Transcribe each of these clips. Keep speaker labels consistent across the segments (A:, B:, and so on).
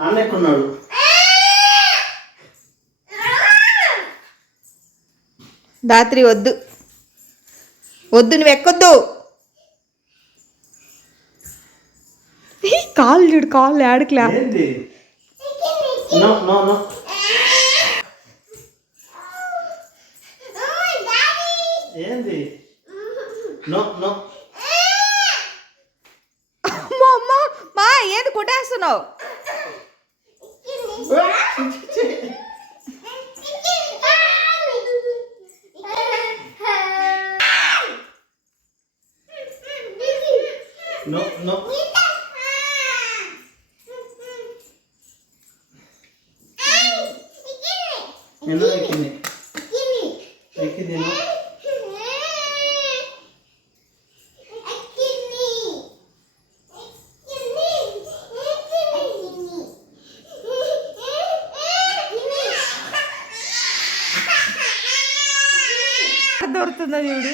A: అన్న ఎక్కడున్నాడు
B: దాత్రి వద్దు. వద్దు నువ్వు ఎక్కొద్దు. కాలు చూడు కాల్ ఆడుకులే
A: ఏంది? No no.
B: ఏది కొట్టేస్తున్నావు
A: నో నో ఎన్నో ఎక్కింది ఎక్కింది ఎన్నో
B: దొరుకుతుందా చూడు.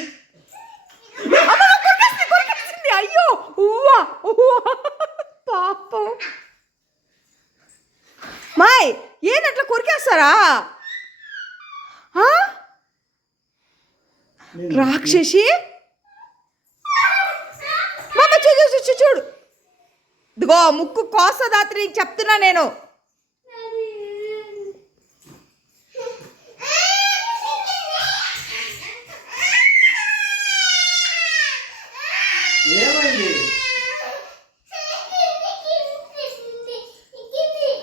B: కొరికేసింది. అయ్యో ఉవ్వా ఉవ్వా. పాపం. మాయ్ ఏంటట్లా కొరికేస్తారా? రాక్షసి. చూడు. ఇదిగో ముక్కు కోస దాత్రి నీకు చెప్తున్నా నేను.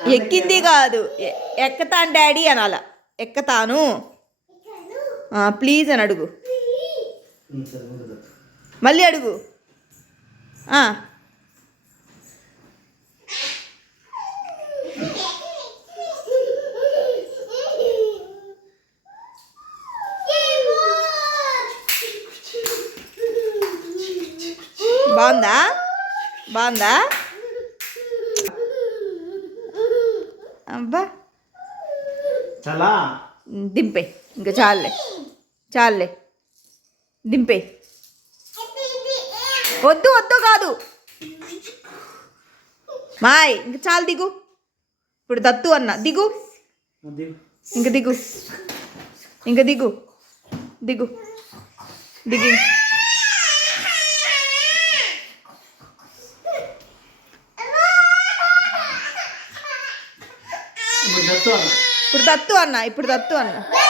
B: ఎక్కింది కాదు. ఎక్కతాను డాడీ అనాల. ఎక్కతాను. ప్లీజ్ అని అడుగు. మళ్ళీ అడుగు. బాగుందా? బాగుందా? అబ్బా.
A: చాలా.
B: దింపే ఇంకా చాలులే చాలులే దింపే. వద్దు వద్దు కాదు. మాయ్ ఇంక చాలు దిగు. ఇప్పుడు దత్తు అన్న దిగు. ఇంక దిగు. ఇంక దిగు. దిగు. దిగి.
A: ఇప్పుడు దత్తు అన్న.
B: ఇప్పుడు దత్తు అన్న ఇప్పుడు దత్తు అన్న.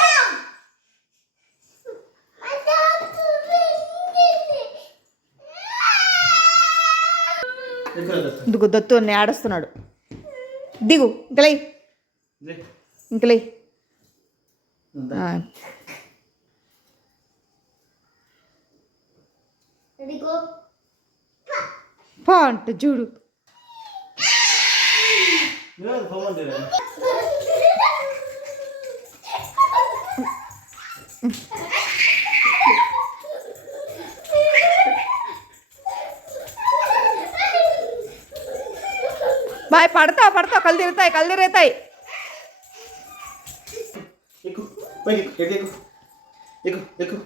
A: ఎక్కడ దత్తు?
B: దిగు దత్తు అన్న ఆడస్తున్నాడు దిగు ఇంకలే. ఇంకలే? పో అంట చూడు. బాయ్ పడతా పడతా కళ్ళు తిరుగుతాయి కళ్ళు తిరుగుతాయి.
A: ఎక్కు పైకి ఎక్కు ఎక్కు ఎక్కు ఎక్కు.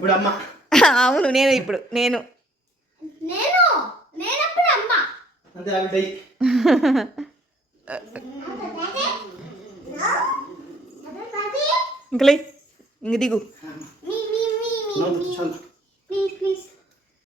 C: ఇప్పుడు
A: అమ్మ
B: అవును నేను ఇప్పుడు నేను.
C: నేను? నేనప్పుడు అమ్మ
A: అంతే
B: ఇంకలే ఇంక దిగు.